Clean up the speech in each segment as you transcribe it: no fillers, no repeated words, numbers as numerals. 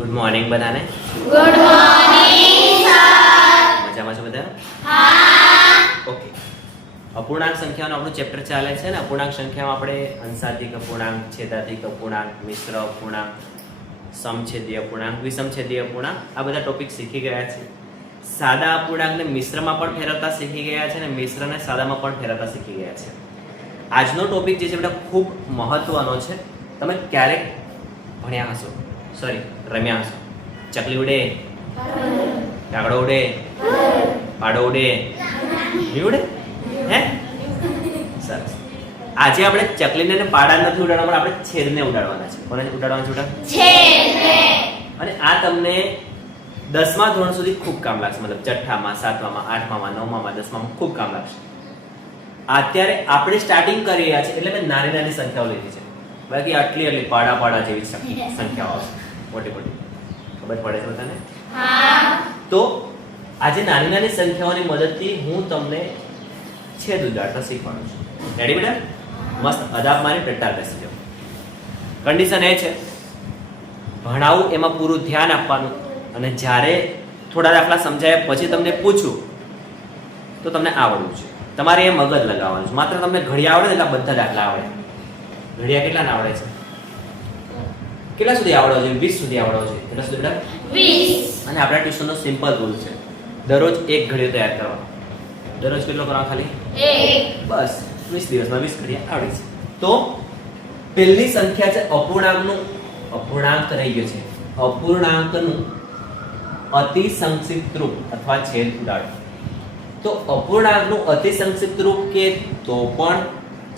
Good morning બધાને. Good morning sir. મજામાં છો બધા? હા. ઓકે. અપૂર્ણાંક સંખ્યાનો આપણું ચેપ્ટર ચાલે છે ને. અપૂર્ણાંક સંખ્યામાં આપણે અંશાતીક અપૂર્ણાંક, છેદાતીક અપૂર્ણાંક, મિશ્ર અપૂર્ણાંક, સમછેદીય અપૂર્ણાંક, વિષમછેદીય અપૂર્ણાંક આ બધા ટોપિક શીખી ગયા છે. સાદા અપૂર્ણાંકને મિશ્રમાં પણ ફેરવતા શીખી ગયા છે અને મિશ્રને સાદામાં પણ ફેરવતા શીખી ગયા છે. આજનો ટોપિક જે છે બેટા ખૂબ મહત્વનો છે. તમે ક્યારેક ભણ્યા હશો, સોરી રમ્યા હશો. ચકલી ઉડે, કાગડો ઉડે, પાડો ઉડે, નહીં ઉડે? હે સરસ. આજે આપણે ચકલીને અને પાડા નથી ઉડાડવાના, આપણે છેદને ઉડાડવાના છે. કોને ઉડાડવાના છે બેટા? છેદને. અને આ તમને 10મા ધોરણ સુધી ખૂબ કામ લાગશે. મતલબ 6માં, 7માં, 8માં, 9માં, 10માં ખૂબ કામ લાગશે. અત્યારે આપણે સ્ટાર્ટિંગ કરી રહ્યા છે એટલે મેં નાની નાની સંખ્યાઓ લીધી છે. બાકી આટલી પાડા જેવી સંખ્યાઓ આવશે, મોટી મોટી. ખબર પડે છે બધાને? હા. તો આજે નાની નાની સંખ્યાઓની મદદથી હું તમને છેદ ઉડાડતા શીખવાનું છું. રેડી બેટા? મસ્ત અદાબ મારી ટટ્ટાર બેસી જાઓ. કન્ડિશન એ છે, ભણાવું એમાં પૂરું ધ્યાન આપવાનું અને જ્યારે થોડા દાખલા સમજાયા પછી તમને પૂછું તો તમને આવડવું છે. તમારે એ મગજ લગાવવાનું છે. માત્ર તમને ઘડિયા આવડે એટલે બધા દાખલા આવડે. ઘડિયા કેટલાને આવડે છે? કેટલા સુધી આવડવો જોઈએ? 20 સુધી આવડવો જોઈએ. કેટલા સુધી બેટા? 20. અને આપણા ટ્યુશનનો સિમ્પલ રૂલ છે, દરરોજ એક ઘડિયો તૈયાર કરવાનો. દરરોજ કેટલો કરવાનો? ખાલી 1. બસ 20 દિવસમાં 20 ઘડિયા આવડી છે. તો પહેલી સંખ્યા છે અપૂર્ણાંકનું. અપૂર્ણાંક રહી ગયો છે. અપૂર્ણાંકનું અતિ સંક્ષિપ્ત રૂપ અથવા છેદ ઉડાડો. તો અપૂર્ણાંકનું અતિ સંક્ષિપ્ત રૂપ કે તો પણ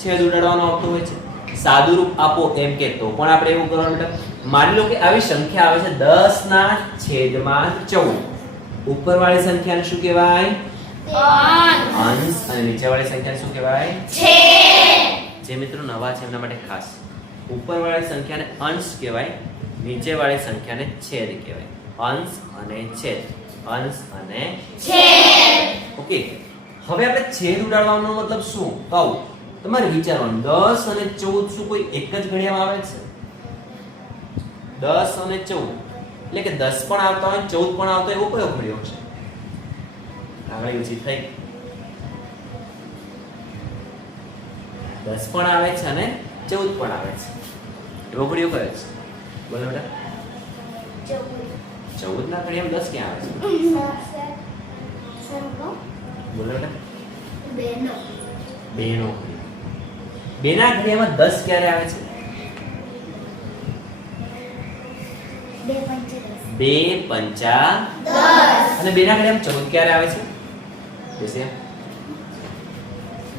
છેદ ઉડાડવાનો આવતો હોય છે. સાદું રૂપ આપો એમ કે તો પણ આપણે એવું કરવાનું બેટા. માની લો કે આવી સંખ્યા આવે છે 10/14. ઉપરવાળી સંખ્યાને શું કહેવાય? અંશ. અને નીચેવાળી સંખ્યાને શું કહેવાય? છેદ. જે મિત્રો નવા છે એમના માટે ખાસ, ઉપરવાળી સંખ્યાને અંશ કહેવાય, નીચેવાળી સંખ્યાને છેદ કહેવાય. અંશ અને છેદ, અંશ અને છેદ. ઓકે. હવે આપણે છેદ ઉડાડવાનો મતલબ શું કહું તમારે વિચારવાનું. 10 અને 14 શું કોઈ એક જ ઘડિયામાં આવે છે? 10 અને 14 એટલે કે 10 પણ આવતા હોય 14 પણ આવતા હોય એવો કયો ઘડિયો છે? આગળ ઉચિત થઈ 10 પણ આવે છે અને 14 પણ આવે છે એવો ઘડિયો કયો છે? બોલો બેટા. 14 ના ઘડિયામાં 10 ક્યાં આવે છે? બોલો બેટા. 2 નો ઘડિયો. 2 ના ઘડિયામાં 10 ક્યારે આવે છે? 2 પંચા 10. અને 2 ના ઘડિયામાં 14 ક્યારે આવે છે? બેસે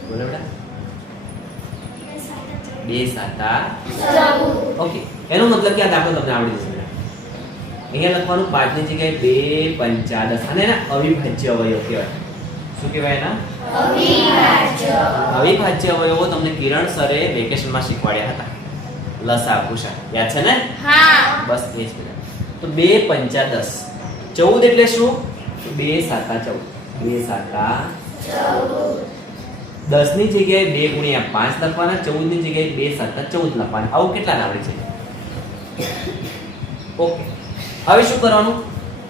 બોલો બેટા. 2 સાતા 14. ઓકે. એનો મતલબ કે આ દાખલો તમને આવડી જશે બેટા. અહીંયા લખવાનું 5 ની જગ્યાએ 2 પંચા 10. અને એના અવિભાજ્ય અવયવ કહેવાય. શું કહેવાય એના? અવિભાજ્ય અવયવો તમને કિરણ સરે વેકેશનમાં શીખવાડ્યા હતા. લસા ભૂસા યાદ છે ને? હા. બસ એ જ બેટા. તો 2 પંચા 10. 14 એટલે શું? 2 સાતા 14. 2 સાતા 14. 10 ની જગ્યાએ 2 ગુણ્યા 5 લખવાના, 14 ની જગ્યાએ 2 સાતા 14 લખવાના. આવું કેટલા આવડે છે? ઓકે. હવે શું કરવાનું?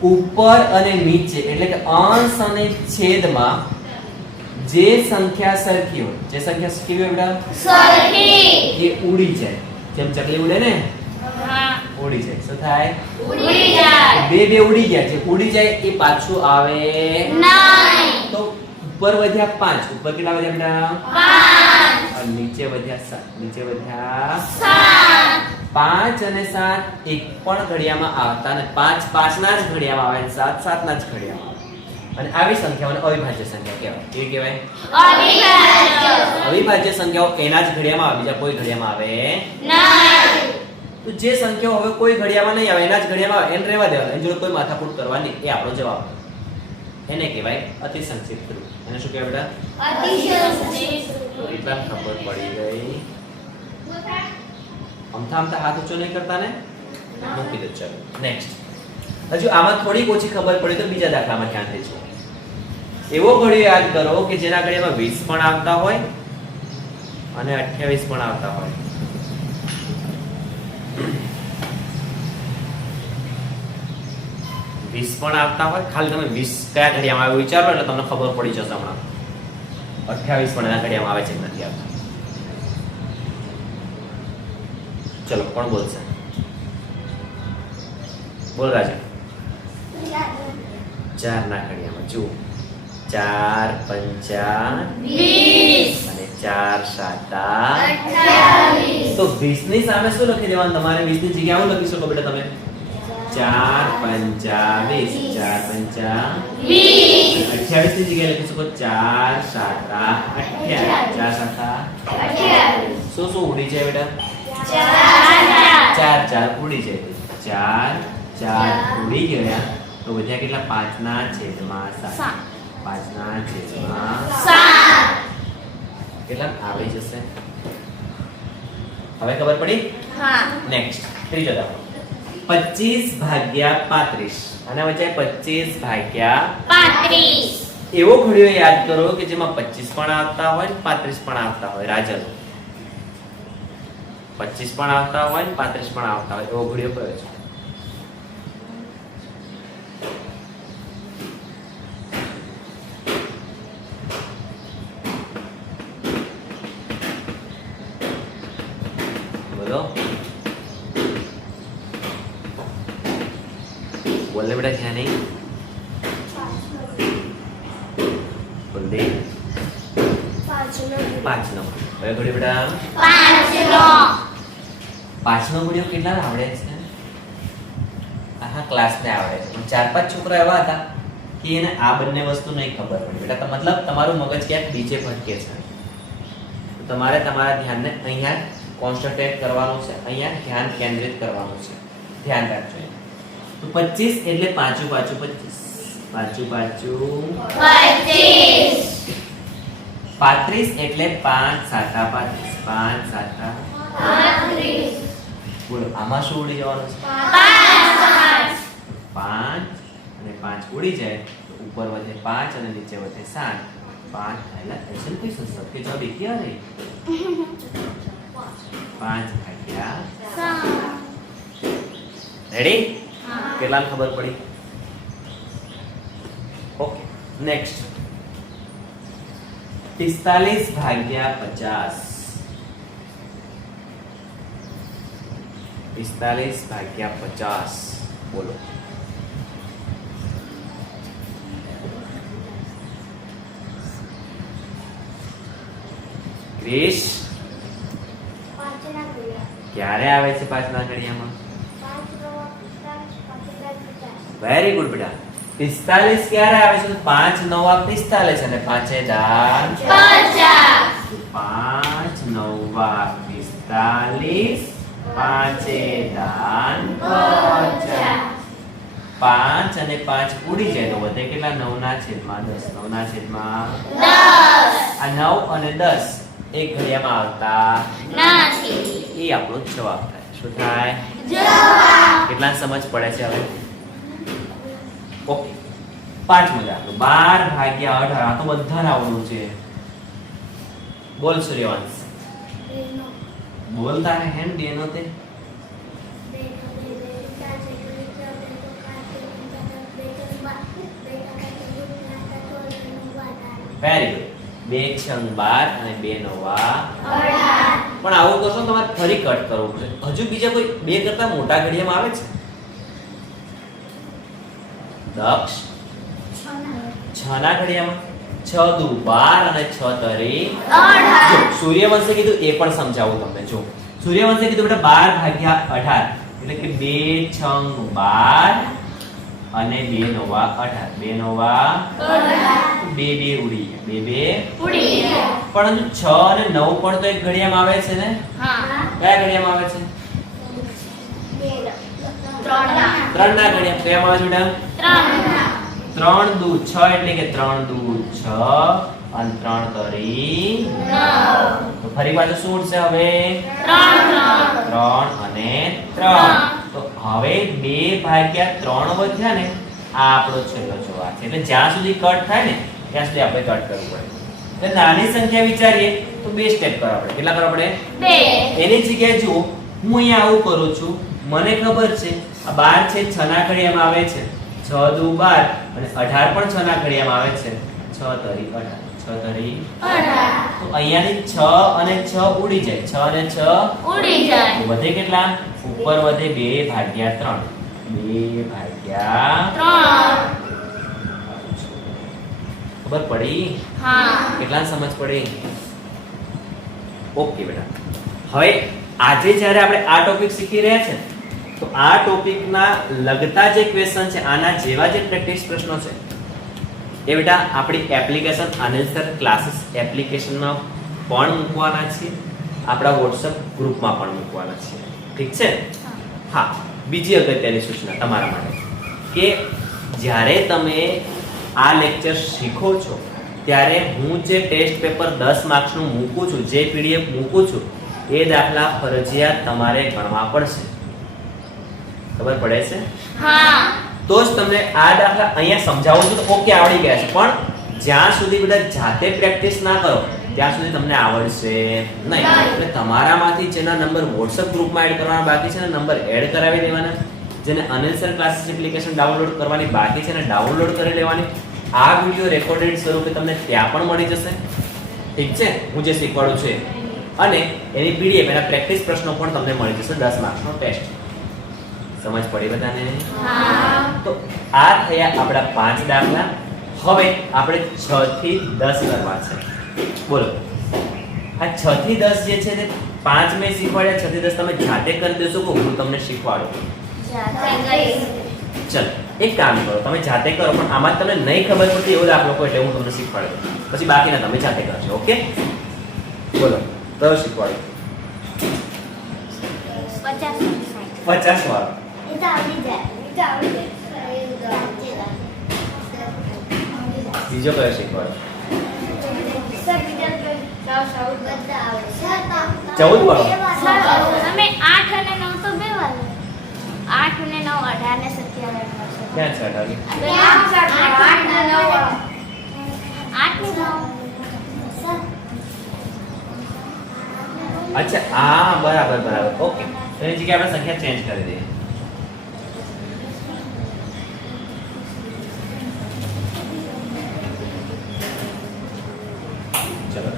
ઉપર અને નીચે એટલે કે અંશ અને છેદમાં જે સંખ્યા સરખી હોય, જે સંખ્યા કેવી હોય બેટા? સરખી. એ ઉડી જાય. જેમ ચકલી ઉડે ને? હા. ઉડી જાય. શું થાય? ઉડી જાય. બે ઉડી ગયા. જે ઉડી જાય એ પાછું આવે નહીં. તો ઉપર વધ્યા 5. ઉપર કેટલા વધ્યા બેટા? 5. અને નીચે વધ્યા 7. નીચે વધ્યા 7. 5 અને 7 એક પણ ઘડિયામાં આવતા ને 5 5ના જ ઘડિયામાં આવે, 7 7ના જ ઘડિયામાં આવે. અને આવી સંખ્યાઓને અવિભાજ્ય સંખ્યા કહેવાય. કેવી કહેવાય? અવિભાજ્ય. અવિભાજ્ય સંખ્યાઓ એના જ ઘડિયામાં આવે, બીજા કોઈ ઘડિયામાં આવે નહીં. તો જે સંખ્યાઓ હવે કોઈ ઘડિયામાં નહીં આવે, એના જ ઘડિયામાં આવે, એને રહેવા દેવાના. એની જોડે કોઈ માથાકૂટ કરવાની. એ આપણો જવાબ. એને કહેવાય અતિ સંક્ષિપ્ત રૂપ. એને શું કહેવાય બેટા? અતિશય સંક્ષિપ્ત. એટલા ખબર પડી ગઈ. અમથા હાથ ઊંચો નહીં કરતા ને? મૂકી દો. ચાલો નેક્સ્ટ. હજુ આમાં થોડીક ઓછી ખબર પડી તો બીજા દાખલામાં ધ્યાન દેજો. એવો ઘડિયો યાદ કરો કે જેના ઘડિયામાં 20 પણ આવતા હોય અને 28 પણ આવતા હોય. 20 પણ આવતા હોય, ખાલી તમે 20 કયા ઘડિયામાં આવે વિચારો એટલે તમને ખબર પડી જશે હમણાં. 28 પણ એના ઘડિયામાં આવે છે કે નથી આવતા. ચલો કોણ બોલશે? બોલ રાજુ. 4 ના ઘડિયામાં જુઓ, 4 પંચા 20 અને 4 સાતા 28 તો 20 ની સામે શું લખી દેવાનું તમારે? 20 ની જગ્યાએ શું લખી શકો બેટા તમે? 4 પંચા 20, 4 પંચા 20 28 ની જગ્યાએ લખી શકો 4 સાતા 28, 4 સાતા 28 શું શું ઉડી જાય બેટા? 4 4 ઉડી જાય. 4 ઉડી ગયા તો વધ્યા કેટલા? 5 ના છેદમાં 7. 5 ના છેદમાં 7 કેટલા આવી જશે? હવે ખબર પડી? હા નેક્સ્ટ ત્રીજો દાખલો. 25 ભાગ્યા 35 અને વચ્ચે 25 ભાગ્યા 35 એવો ઘડિયો યાદ કરો કે જેમાં 25 પણ આવતા હોય ને 35 પણ આવતા હોય. રાજલ 25 પણ આવતા હોય ને 35 પણ આવતા હોય એવો ઘડિયો કયો છે? બોલો બોલે બેટા, ક્યાં નહીં બોલ દે. 5 નો હવે ઘડિયો બેટા 5 નો 5 નો ઘડિયો કેટલા આવડે છે? આખા ક્લાસને આવડે છે. પણ 4-5 છોકરા એવા હતા કે એને આ બંને વસ્તુ નહીં ખબર પડી બેટા. તો મતલબ તમારું મગજ ક્યાંક બીજે ભટકે છે. તો તમારે તમારા ધ્યાનને અહીંયા કોન્સન્ટ્રેટ કરવાનું છે, અહીંયા ધ્યાન કેન્દ્રિત કરવાનું છે. ધ્યાન રાખજો. તો 25 એટલે પાંચું 25, પાંચું 25 35 એટલે 5 સાતા 35, 5 સાતા 35 બોલો આમાં શું ઉડી જવાનું છે? 5 અને 5 ઉડી જાય તો ઉપર વધે 5 અને નીચે વધે 7. 5 થયેલા ऐसे कोई संस्कृत के जवाब एक ही आ रही 5 भाग्या 7 રેડી? કેટલા ખબર પડી? Okay next. 45 ભાગ્યા 50, 45 ભાગ્યા 50 બોલો. ક્રિશ ક્યારે આવે છે 5 ના ઘડિયામાં? વેરી ગુડ બેટા. 45 ક્યારે આવે છે? 5 9 45 અને 5 દાન 50 5 9 45 5 દાન 50. 5 અને 5 ઉડી જાય તો વધે કેટલા? 9 ના છેદમાં 10. 9 ના છેદમાં 10 આ 9 અને 10 એક ઘડિયામાં આવતા નથી. એ આપણો જવાબ થાય. શું થાય? જવાબ કેટલા સમજ પડે છે હવે? ઓકે પાંચમો દાખલો. 12 ભાગ્યા 18 આ તો બધાને આવડવું છે. બોલ સૂર્યવંશ. બોલતા હે હેન બેનો તે વેરી ગુડ. 2 છંગ 12 અને 2 નવા 18 પણ આવું કરશો તો તમારે ફરી કટ કરવું પડશે. હજુ બીજા કોઈ બે કરતા મોટા ઘડિયામાં આવે છે? દક્ષ 6 ના ઘડિયામાં 6 દુ 12 અને 6 તરી 18 જો સૂર્યવંશે કીધું એ પણ સમજાવું તમને. જો સૂર્યવંશે કીધું બેટા 12 ભાગ્યા 18 એટલે કે 2 છંગ 12 અને 2 નવા 18. 2 નવા 18 2 ઉડી ગયા. 2 ઉડી ગયા. પણ હજુ 6 અને 9 પણ તો એક ઘડિયામાં આવે છે ને? હા કયા ઘડિયામાં આવે છે? 3 ના 3 ના ઘડિયામાં. કયામાં આવે છે બેટા? 3 ના 3 દુ 6 એટલે કે 3 દુ 6 અને 3 તરી 9 તો ફરી પાછું શું ઉડશે હવે? 3 3 અને 3. તો હવે 2 ભાગ્યા 3 વધ્યા ને આ આપણો છેલ્લો જવાબ છે. એટલે જ્યાં સુધી કટ થાય ને ત્યાં સુધી આપણે કટ કરવું પડે. એટલે નાની સંખ્યા વિચારીએ તો બે સ્ટેપ કરવા પડે. કેટલા કરવા પડે? 2 એની જગ્યાએ જુઓ હું અહીંયા આવું કરું છું. મને ખબર છે આ 12 છે 6 ના ઘડિયામાં આવે છે 6 દુ 12 અને 18 પણ 6 ના ઘડિયામાં આવે છે. 6 તરી 18 6 તરી 18 તો અહીંયાથી 6 અને 6 ઉડી જાય. 6 અને 6 ઉડી જાય. તો વધે કેટલા? ઉપર વધે 2 ભાગ્યા 3. 2 ભાગ્યા 3. ખબર પડી? હા. કેટલા સમજ પડી? ઓકે બેટા. હવે આજે જ્યારે આપણે આ ટોપિક શીખી રહ્યા છે તો આ ટોપિકના લગતા જે ક્વેશ્ચન છે આના જેવા જે પ્રેક્ટિસ પ્રશ્નો છે એ બેટા આપણી એપ્લિકેશન આન્સર ક્લાસીસ એપ્લિકેશનમાં પણ મૂકવાના છીએ, આપણા WhatsApp ગ્રુપમાં પણ મૂકવાના છીએ. ઠીક છે? હા. બીજી અગત્યની સૂચના તમારા માટે કે જ્યારે તમે આ લેક્ચર શીખો છો ત્યારે હું જે ટેસ્ટ પેપર 10 માર્ક્સનું મૂકું છું, જે PDF મૂકું છું એ દાખલા ફરજિયાત તમારે ગણવા પડશે. ખબર પડે છે? હા. તો જ તમને આ દાખલા અહીંયા સમજાવું છું તો ઓકે આવડી ગયા છે, પણ જ્યાં સુધી બધા જાતે પ્રેક્ટિસ ના કરો ત્યાં સુધી તમને આવડશે નહીં. એટલે તમારામાંથી જેના નંબર WhatsApp ગ્રુપમાં એડ કરવાના બાકી છે ને નંબર એડ કરાવી દેવાના, જેને અનસર ક્લાસીસ એપ્લિકેશન ડાઉનલોડ કરવાની બાકી છે ને ડાઉનલોડ કરી લેવાની. આ વિડિયો રેકોર્ડેડ સ્વરૂપે તમને ત્યાં પણ મળી જશે. ઠીક છે? હું જે શીખવાડું છું એ. અને એની PDF એના પ્રેક્ટિસ પ્રશ્નો પણ તમને મળી જશે 10 માર્ક્સનો ટેસ્ટ. સમજ પડી બધાને? હા. તો આ થયા આપણા 5 દાખલા. હવે આપણે 6 થી 10 કરવા છે. બોલો. આ 6 થી 10 જે છે તે 5 મેં શીખવાડ્યા, 6 થી 10 તમે જાતે કરી દેશો કે હું તમને શીખવાડું? ચલ એક કામ કરો, તમે જાતે કરો, પણ આમાં તમને નહીં ખબર પડતી એવો દાખલો કોઈ એટલે હું તમને શીખવાડી દઉં, પછી બાકીના તમે જાતે કરજો. ઓકે? બોલો કયો શીખવાડું? 50 વાળો. બીજો કયો શીખવાડું? 14 વાળો. તમે 8 અને 9 તો બે વાર 8 અને 9 18 ને 27 ક્યાં છે 18? 8 અને 9 અચ્છા હા બરાબર બરાબર. ઓકે, એની જગ્યાએ આપણે સંખ્યા ચેન્જ કરી દઈએ. ચલો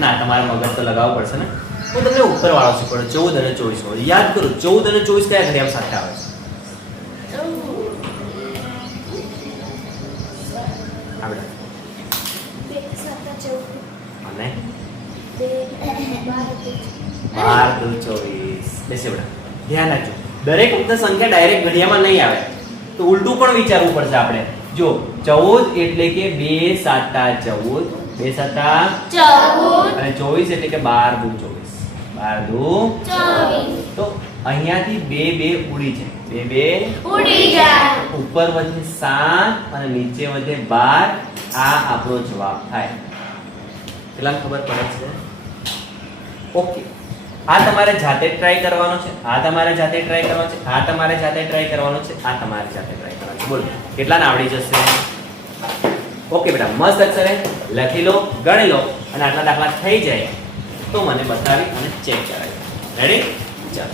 ના તમારે મગજ તો લગાવવું પડશે ને. હું તમને ઉપર વાળો શીખવાડું 14 અને 24 વાળો. યાદ કરો 14 અને 24 કયા ઘડિયાળ સાથે આવે છે? આપણે અને 12 દુ 24. બેસે બેટા ધ્યાન રાખજો. દરેક વખતે સંખ્યા ડાયરેક્ટ ઘડિયામાં નહીં આવે તો ઉલટું પણ વિચારવું પડશે આપણે. જો 14 એટલે કે 2 7 14, 2 7 14 અને 24 એટલે કે 12 દુ 24. 12 દુ 24 તો અહીંયાથી 2 ઉડી જાય. 2 ઉડી જાય. ઉપર વધે 7 અને નીચે વધે 12. આ આપણો જવાબ થાય. કેટલા ખબર પડે છે? ઓકે, આ તમારે જાતે ટ્રાય કરવાનો છે, આ તમારે જાતે ટ્રાય કરવાનો છે, આ તમારે જાતે ટ્રાય કરવાનો છે, આ તમારે જાતે ટ્રાય કરવાનો છે. બોલો કેટલાને આવડી જશે? ઓકે બેટા, મસ્ત અક્ષરે લખી લો, ગણી લો અને આટલા દાખલા થઈ જાય તો મને બતાવી અને ચેક કરાવી. રેડી? ચાલો.